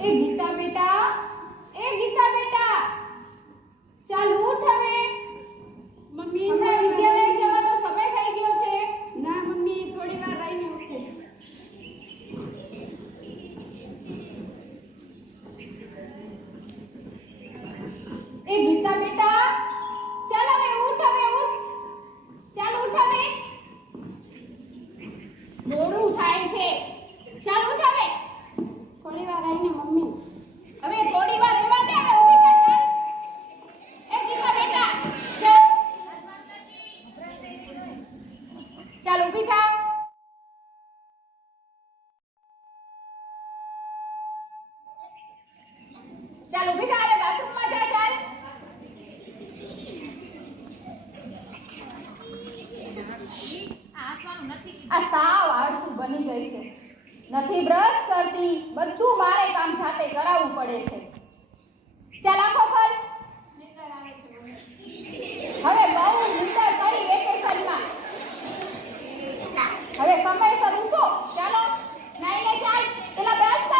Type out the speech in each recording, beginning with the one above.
એ ગીતા બેટા, ચાલ ઉઠ હવે. મમ્મી હમણાં વિદ્યાલય જવાનો સમય થઈ ગયો છે. ના મમ્મી, થોડી વાર રહીને ઉઠે. એ ગીતા બેટા, ચાલ હવે ઉઠ. ચાલ ઉઠ હવે. મોડું થાય છે. ચાલ ઉઠ હવે. થોડી વાર રહીને મમ્મી. હવે થોડી વાર રહેવા દે. હવે ઊભી થા ચાલ. એ ગીતા બેટા, ચાલ ઊભી થા. ચાલ ઊભી થા. હવે બાથરૂમમાં જા ચાલ. આ સાવ આળસુ બની ગઈ છે. નથી બ્રશ કરતી. બધું મારે કામ જાતે કરાવવું પડે છે. ચાલ આખો ખોલ. હવે બહુ નિંદર કરી વેકેશનમાં. હવે સમયસર ઉઠો. ચાલો નાઈ લે ચાલ. પેલા બ્રશ કર.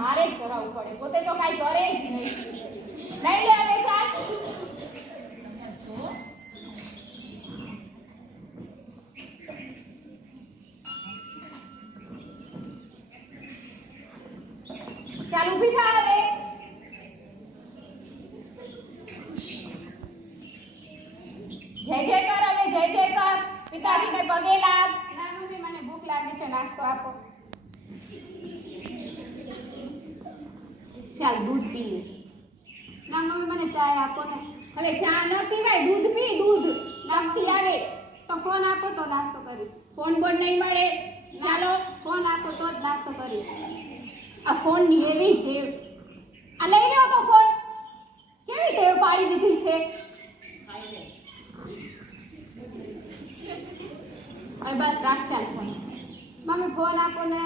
મારે જ કરાવવું પડે. પોતે તો કાઈ કરે જ નહીં. નાઈ લે હવે ચાલ. ચાલ ઊભી થા હવે. જય જય કર હવે. જય જય કર. પિતાજીને પગે લાગ. ના મમ્મી, મને ભૂખ લાગી છે, નાસ્તો આપો. ચાલ દૂધ પી લે. ના મમ્મી, મને ચાય આપો ને. હવે ચા ન પીવાય. દૂધ પી. દૂધ શક્તિ આવે. તો ફોન આપો તો નાસ્તો કરીશ. ફોન બોન નહીં મળે. ચાલો ફોન આપો તો જ નાસ્તો કરીશ. આ ફોન ની એવી ટેવ. આ લઈ લ્યો તો ફોન. કેવી ટેવ પાડી દીધી છે. હવે બસ રાખ ચાલ ફોન. મમ્મી ફોન આપો ને.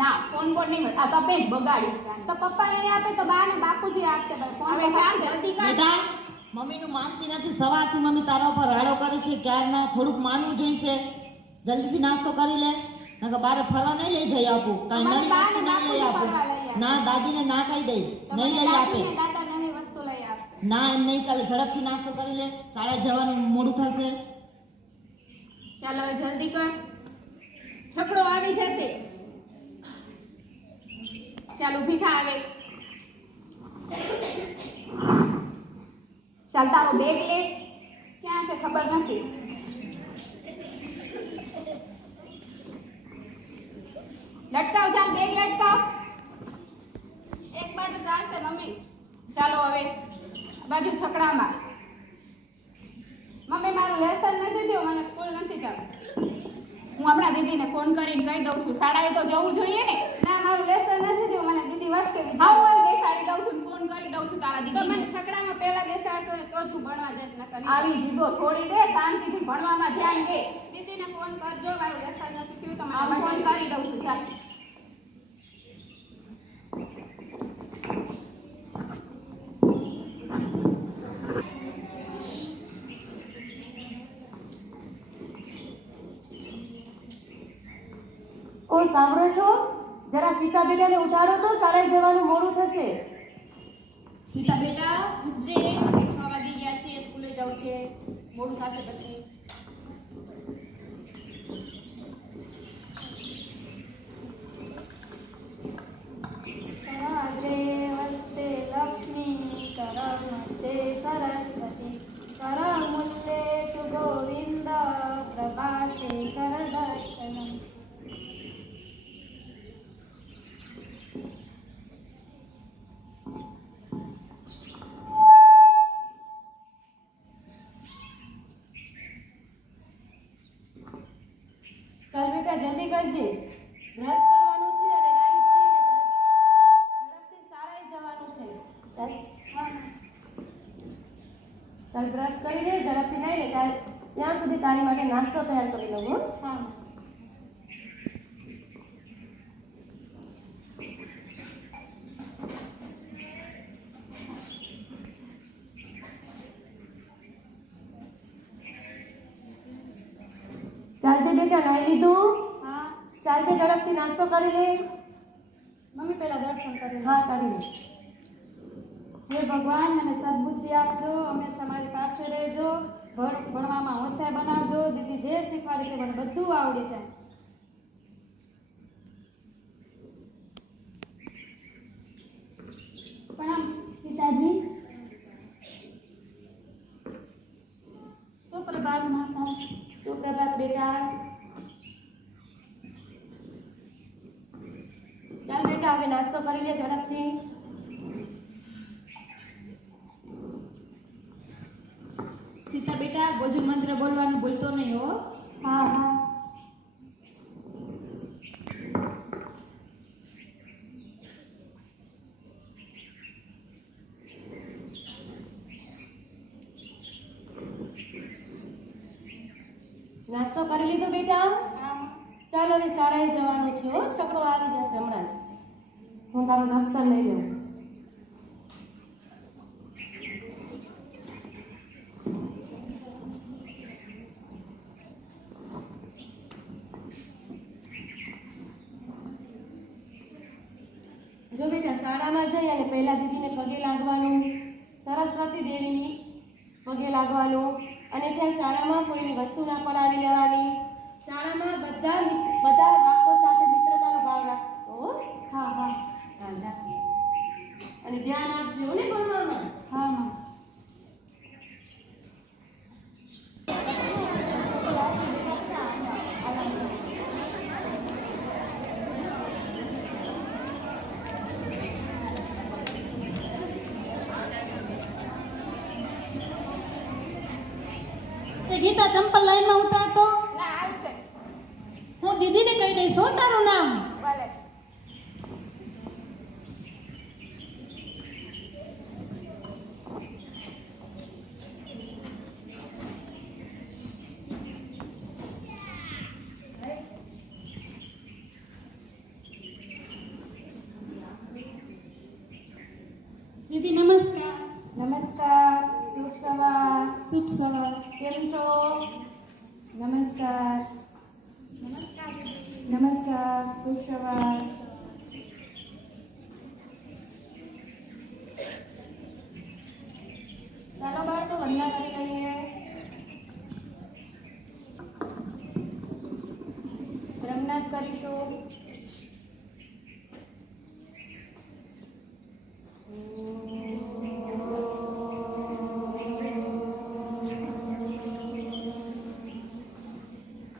ના ફોન બોન નહીં મળે. આ બાપે જ બગાડી છે. તો પપ્પા નહીં આપે તો બા ને બાપુજી આપશે. ભાઈ ફોન હવે ચાલ જલ્દી કર. બેટા, મમ્મીનું માનતી નથી. સવારથી મમ્મી તારા ઉપર રાડો કરે છે. ક્યારના થોડુંક માનવું જોઈશે. જલ્દીથી નાસ્તો કરી લે. નકર બારે ફરવા નહીં લઈ જઈ આપું. કાંઈ નવી વસ્તુ ના લઈ આપું. ના, દાદીને ના કહી દઈશ. નહીં લઈ આપે. દાદા નવી વસ્તુ લઈ આપશે. ના, એમ નહીં ચાલે. ઝડપથી નાસ્તો કરી લે. શાળાએ જવાનું મોડું થશે. ચાલ હવે જલ્દી કર. છકડો આવી જશે. ચાલ ઊભી થા હવે. ચાલ તારો બેગ લે. ક્યાં છે ખબર નથી. લટકાવ. ચાલ બેગ લટકાવ. એક બાજુ ચાલશે મમ્મી. ચાલો હવે આ બાજુ છકડામાં. મમ્મી મારું લેસન નથી થયું, મને સ્કૂલ નથી જવું. હું હમણાં દીદીને ફોન કરીને કહી દઉં છું. શાળાએ તો જવું જોઈએ ને. ના મારું લેસન નથી થયું, મને દીદી વાગશે. હા હું બેસાડી દઉં છું. ફોન કરી દઉં છું તારા તો દીદી. મને છકડામાં પહેલા બેસાડશો ને તો જ હું ભણવા જઈશ. નકર નહીં. આવી જીગો છોડી દે. શાંતિથી ભણવામાં ધ્યાન દે. દીદીને ફોન કરજો, મારું લેસન નથી થયું તો હા હું ફોન મને કરી દઉં છું. ચાલ કોઈ સાંભળો છો? જરા સીતા બેટાને ઉઠાડો તો શાળાએ જવાનું મોડું થશે. સીતા બેટા ઉઠજે, 6 વાગી ગયા છે, સ્કૂલે જવું છે, મોડું થશે પછી. વસ્તે લક્ષ્મી કરમતે સરસ્વતી કરમુલ્લે તુ ગોવિંદ પ્રભાતે કરદર્શનમ. ચાલ બેટા જલ્દી કરજે. બ્રશ કરવાનું છે અને નાઈ ધોઈ અને ઝડપથી શાળાએ જવાનું છે. ચાલ ચાલ બ્રશ કરી લે, ઝડપથી નાઈ લે. ત્યાં સુધી તારી માટે નાસ્તો તૈયાર કરી લઉં. હો? હા ચાલજે બેટા, નાઈ લીધું? હા ચાલજે, ઝડપથી નાસ્તો કરી લે. પહેલા દર્શન કરી હા કરી હે ભગવાન મને સદબુદ્ધિ આપજો, હંમેશા મારી પાસે રહેજો, ભણવામાં હોશિયાર બનાવજો. દીદી જે શીખવાડી તે મને બધું આવડી જાય. પ્રણામ પિતાજી. સુપ્રભાત માતા. સુપ્રભાત બેટા. ચાલ બેટા હવે નાસ્તો કરી લે ઝડપથી. સીતા બેટા ભોજન મંત્ર બોલવાનું ભૂલતો નહીં હો. હા હા. નાસ્તો કરી લીધો બેટા? ચાલ હવે શાળાએ જવાનું છે હો. છોકરો આવી જશે હમણાં જ. હું તારું દફતર લઈ લઉં. જો બેટા શાળામાં જઈ અને પહેલા દીદીને પગે લાગવાનું, સરસ્વતી દેવીની પગે લાગવાનું, અને ત્યાં શાળામાં કોઈની વસ્તુ ના પડાવી લેવાની. શાળામાં બધા બાળકો સાથે મિત્રતાનો ભાવ રાખવો હો. હા હા. હા, જા. અને ધ્યાન આપજો ને ભણવામાં. હા માં. એ ગીતા ચંપલ લાઈનમાં ઉતારતો. ના હાલશે. હું દીદીને કહી દઈશ હો તારું નામ. ભલે. દીદી નમસ્કાર. નમસ્કાર. શુભ સવાર. શુભ સવાર. કેમ છો? નમસ્કાર. નમસ્કાર. શુભ સવાર. ચાલો બાળકો વંદના કરી લઈએ. બ્રહ્મનાથ કરીશું.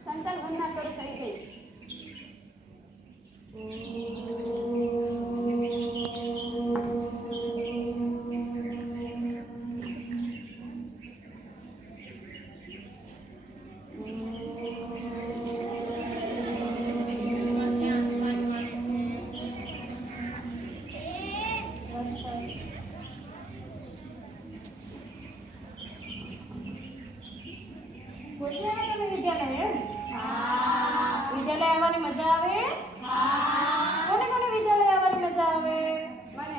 સંકલ્પ વંદના શરૂ થઈ ગઈ. ખુશી આવે તમે વિદ્યાલય એમ? વિદ્યાલય આવવાની મજા આવે? કોને કોને વિદ્યાલય આવવાની મજા આવે? મને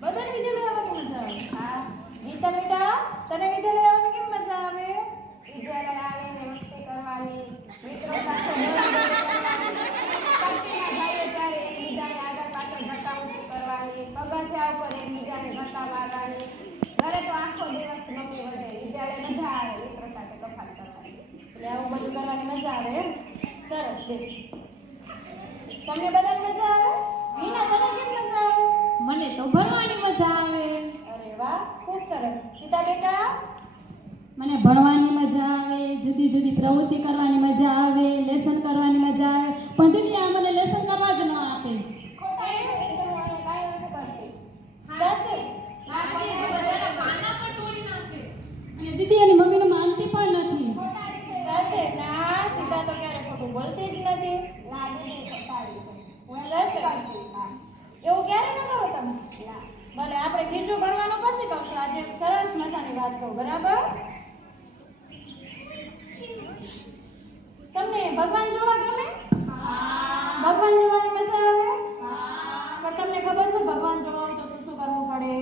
બધાને વિદ્યાલય આવવાની મજા આવે. ગીતા બેટા તને વિદ્યાલય આવવાની કેમ મજા આવે? વિદ્યાલય આવીને મસ્તી કરવાની, મિત્રો સાથે કરવાની, પક્ષીના ભાઈઓ ત્યારે એકબીજાને આગળ પાછળ ધક્કા મુક્કી કરવાની, પગથિયા ઉપર એકબીજાને ધક્કા મારવાની. ઘરે તો આખો દિવસ મમ્મી વધે. વિદ્યાલય મજા આવે મિત્રો સાથે તોફાન કરવાની. એટલે આવું બધું કરવાની મજા આવે એમ? સરસ બેસ. તમને બધાને મજા આવે? મીના તને કેમ મજા આવે? મને તો ભણવાની મજા આવે. અરે વાહ ખૂબ સરસ. સીતા બેટા મને ભણવાની મજા આવે, જુદી જુદી પ્રવૃત્તિ કરવાની મજા આવે, લેસન કરવાની મજા આવે. પણ દીદી આ મને લેસન કરવા જ ન આપે. ખોટા એ રીતે હું અહીંયા કાંઈ નથી કરતી. સાચી? અને દીદી એની મમ્મીને માનતી પણ નથી. ખોટાડી છે. સાચી? ના સીતા તો ક્યારે ખોટું બોલતી જ નથી. ના દીદી ખોટાડી છે. હું સાચી? કરતી. હા. એવું ક્યારે ન કરો તમે? ના. ભલે આપણે બીજું ભણવાનું પછી કરશું. આજે સરસ મજાની વાત કહું, બરાબર? તમને ભગવાન જોવા ગમે? ભગવાન જોવાની મજા આવે? પણ તમને ખબર છે ભગવાન જોવા હોય તો શું શું કરવું પડે?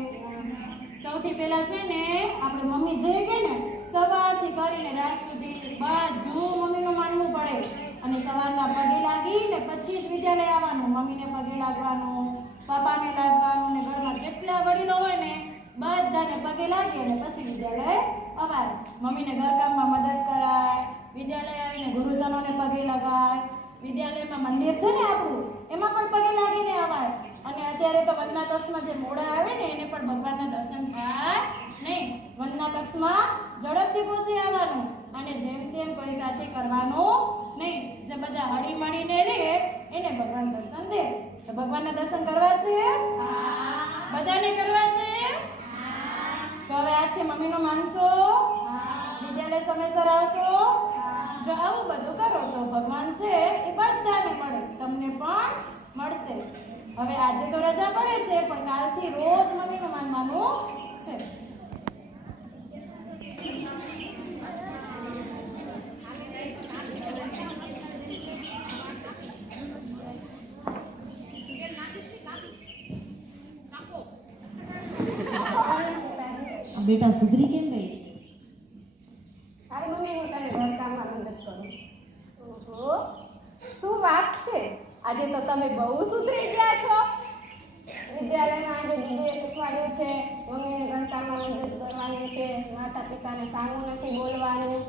સૌથી પહેલા છે ને આપણે મમ્મી જે કે ને સવારથી કરીને રાત સુધી બધું મમ્મીનું માનવું પડે. અને સવારના પગે લાગી ને પછી જ વિદ્યાલય આવવાનું. મમ્મીને પગે લાગવાનું, પપ્પાને લાગવાનું ને ઘરમાં જેટલા વડીલો હોય ને બધાને પગે લાગી અને પછી વિદ્યાલય અવાય. મમ્મીને ઘરકામમાં મદદ કરાય, વિદ્યાલય આવીને ગુરુજનોને પગે લગાય. વિદ્યાલયમાં મંદિર છે ને આપણું, એમાં પણ પગે લાગીને અવાય. અને અત્યારે તો વંદના કક્ષમાં જે મોડા આવે ને એને પણ ભગવાનના દર્શન થાય નહીં. વંદના કક્ષમાં ઝડપથી પહોંચી આવવાનું અને જેમ તેમ કોઈ સાથે કરવાનું નહીં. જે બધા હળી મળીને રહે એને ભગવાન દર્શન દે. તો ભગવાનના દર્શન કરવા છે? બધાને કરવા છે? તો હવે આજથી મમ્મીનો માનશો? વિદ્યાલય સમયસર આવશો? જો આવું બધું કરો તો ભગવાન છે એ બધાને મળે, તમને પણ મળશે. હવે આજે તો રજા પડે છે પણ કાલથી રોજ મમ્મીનું માનવાનું છે. બેટા સુધરી કેમ ગઈ છે? અરે મમ્મી હું તને ઘરકામમાં મદદ કરું. ઓહો, શું વાત છે, આજે તો તમે બહુ સુધરી ગયા છો. વિદ્યાલયમાં આજે દીદીએ શીખવાડ્યું છે મમ્મીને ઘરકામમાં મદદ કરવાની છે, માતા પિતાને સામું નથી બોલવાનું,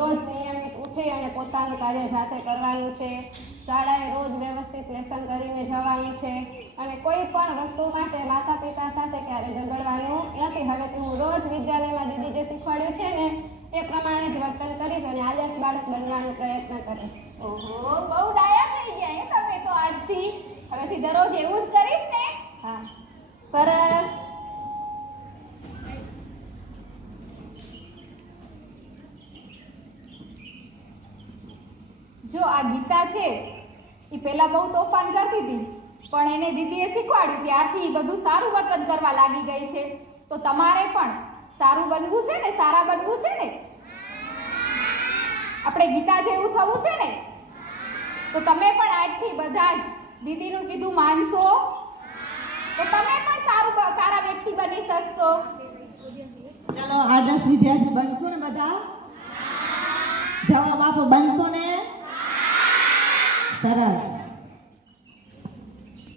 રોજ નિયમિત ઉઠી અને પોતાનું કાર્ય જાતે કરવાનું છે, શાળાએ રોજ વ્યવસ્થિત લેસન કરીને જવાનું છે અને કોઈ પણ વસ્તુ માટે માતા પિતા સાથે ક્યારે ઝઘડવાનું નથી. હવે હું રોજ વિદ્યાલયમાં દીદી જે શીખવાડ્યું છે ને એ પ્રમાણે જ વર્તન કરીશ અને આદર્શ બાળક બનવાનો પ્રયત્ન કરીશ. ઓહો, બહુ ડાયા થઈ ગયા હે તમે તો આજથી. હવેથી દરરોજ એવું જ કરીશ ને? હા, સરસ. જો આ ગીતા છે એ પહેલા બહુ તોફાન કરતી હતી પણ એને દીદીએ શીખવાડ્યું ત્યારથી બધું સારું વર્તન કરવા લાગી ગઈ છે. તો તમારે પણ સારું બનવું છે ને, સારા બનવું છે ને, આપણે ગીતા જેવું થવું છે ને. તો તમે પણ આજથી બધા જ દીદીનું કીધું માનશો તો તમે પણ સારા વ્યક્તિ બની શકશો. ચાલો આદર્શ વિદ્યાર્થી બનશો ને બધા? જવાબ આપો, બનશો ને? સરસ.